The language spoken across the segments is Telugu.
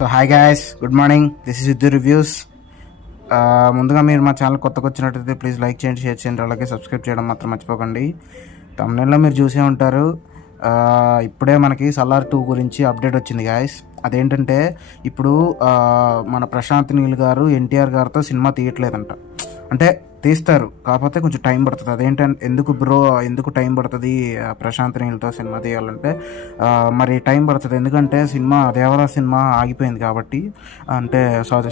So hi guys, good morning. This is with reviews. ముందుగా మీరు మా ఛానల్ కొత్తగా వచ్చినట్టయితే ప్లీజ్ లైక్ చేయండి, షేర్ చేయండి, అలాగే సబ్స్క్రైబ్ చేయడం మాత్రం మర్చిపోకండి. తమిళలో మీరు చూసే ఉంటారు. ఇప్పుడే మనకి సలార్ 2 గురించి అప్డేట్ వచ్చింది గాయస్. అదేంటంటే ఇప్పుడు మన ప్రశాంత్ నీల్ గారు ఎన్టీఆర్ గారితో సినిమా తీయట్లేదంట. అంటే తీస్తారు, కాకపోతే కొంచెం టైం పడుతుంది. అదేంటంటే ఎందుకు టైం పడుతుంది ప్రశాంత్ నీల్తో సినిమా తీయాలంటే? మరి టైం పడుతుంది ఎందుకంటే దేవరా సినిమా ఆగిపోయింది కాబట్టి, అంటే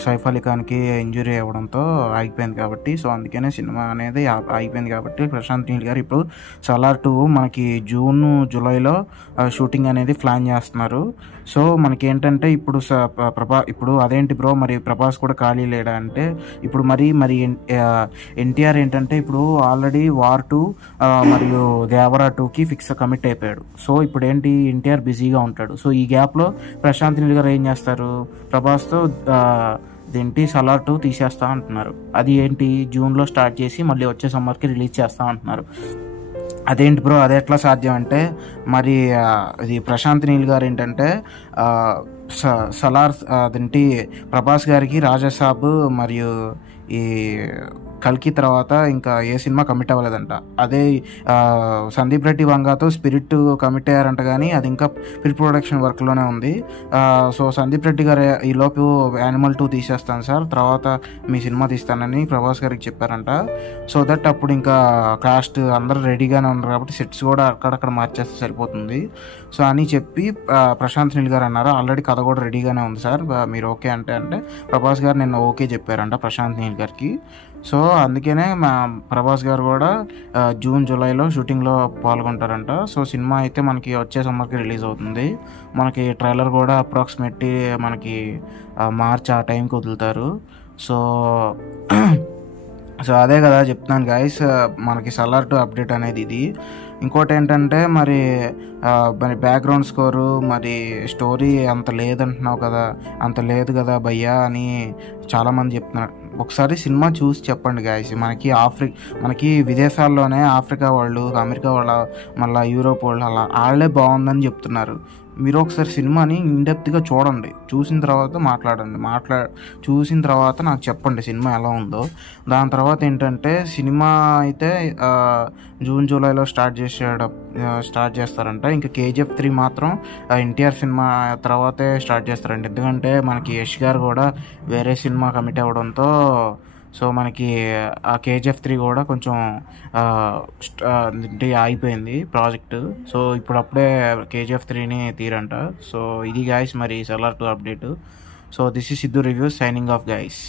సైఫ్ అలీ ఖాన్కి ఇంజురీ అవ్వడంతో ఆగిపోయింది కాబట్టి, సో అందుకనే సినిమా అనేది ఆగిపోయింది కాబట్టి ప్రశాంత్ నీల్ గారు ఇప్పుడు సలార్ 2 మనకి జూన్ జూలైలో షూటింగ్ అనేది ప్లాన్ చేస్తున్నారు. సో మనకి ఏంటంటే ఇప్పుడు అదేంటి బ్రో, మరి ప్రభాస్ కూడా ఖాళీ లేడా అంటే, ఇప్పుడు మరి ఎన్టీఆర్ ఏంటంటే ఇప్పుడు ఆల్రెడీ వార్ 2 మరియు దేవరా 2కి ఫిక్స్ కమిట్ అయిపోయాడు. సో ఇప్పుడు ఏంటి, ఎన్టీఆర్ బిజీగా ఉంటాడు. సో ఈ గ్యాప్లో ప్రశాంత్ నీల్ గారు ఏం చేస్తారు, ప్రభాస్తో సలార్ 2 తీసేస్తా అంటున్నారు. అది ఏంటి, జూన్లో స్టార్ట్ చేసి మళ్ళీ వచ్చే సమ్మర్కి రిలీజ్ చేస్తా అంటున్నారు. అదేంటి బ్రో, అది ఎట్లా సాధ్యం అంటే, మరి ఇది ప్రశాంత్ నీల్ గారు ఏంటంటే సలార్ ప్రభాస్ గారికి రాజాసాబ్ మరియు ఈ కల్కి తర్వాత ఇంకా ఏ సినిమా కమిట్ అవ్వలేదంట. అదే సందీప్ రెడ్డి వంగాతో స్పిరిట్ కమిట్ అయ్యారంట, కానీ అది ఇంకా ప్రీ ప్రొడక్షన్ వర్క్లోనే ఉంది. సో సందీప్ రెడ్డి గారు ఈలోపు యానిమల్ 2 తీసేస్తాను సార్, తర్వాత మీ సినిమా తీస్తానని ప్రభాస్ గారికి చెప్పారంట. సో దట్ అప్పుడు ఇంకా కాస్ట్ అందరూ రెడీగానే ఉన్నారు కాబట్టి సెట్స్ కూడా అక్కడక్కడ మార్చేస్తే సరిపోతుంది సో అని చెప్పి ప్రశాంత్ నీల్ గారు అన్నారు. ఆల్రెడీ కథ కూడా రెడీగానే ఉంది సార్, మీరు ఓకే అంటే ప్రభాస్ గారు నిన్న ఓకే చెప్పారంట ప్రశాంత్ నీల్ గారికి. సో అందుకనే మా ప్రభాస్ గారు కూడా జూన్ జూలైలో షూటింగ్లో పాల్గొంటారంట. సో సినిమా అయితే మనకి వచ్చే సమ్మర్కి రిలీజ్ అవుతుంది. మనకి ట్రైలర్ కూడా అప్రాక్సిమేట్లీ మనకి మార్చ్ ఆ టైంకి వదులుతారు. సో సో అదే కదా చెప్తున్నాను గాయస్, మనకి సలార్ 2 అప్డేట్ అనేది ఇది. ఇంకోటి ఏంటంటే మరి బ్యాక్గ్రౌండ్ స్కోరు మరి స్టోరీ అంత లేదంటున్నావు కదా, అంత లేదు కదా భయ్యా అని చాలామంది చెప్తున్నారు. ఒకసారి సినిమా చూసి చెప్పండి గాయస్. మనకి విదేశాల్లోనే ఆఫ్రికా వాళ్ళు, అమెరికా వాళ్ళ, మళ్ళీ యూరోప్ వాళ్ళు వాళ్ళే బాగుందని చెప్తున్నారు. మీరు ఒకసారి సినిమాని ఇన్డెప్త్గా చూడండి, చూసిన తర్వాత మాట్లాడండి. చూసిన తర్వాత నాకు చెప్పండి సినిమా ఎలా ఉందో. దాని తర్వాత ఏంటంటే సినిమా అయితే జూన్ జూలైలో స్టార్ట్ చేస్తారంట. ఇంకా KGF 3 మాత్రం ఎన్టీఆర్ సినిమా తర్వాతే స్టార్ట్ చేస్తారంట. ఎందుకంటే మనకి యష్ గారు కూడా వేరే సినిమా కమిట్ అవ్వడంతో సో మనకి ఆ KGF 3 కూడా కొంచెం ఆగిపోయింది ప్రాజెక్టు. సో అప్పుడే KGF 3ని తీరంట. సో ఇది గాయస్ మరి Salaar 2 update. So this is Siddhu reviews signing off guys.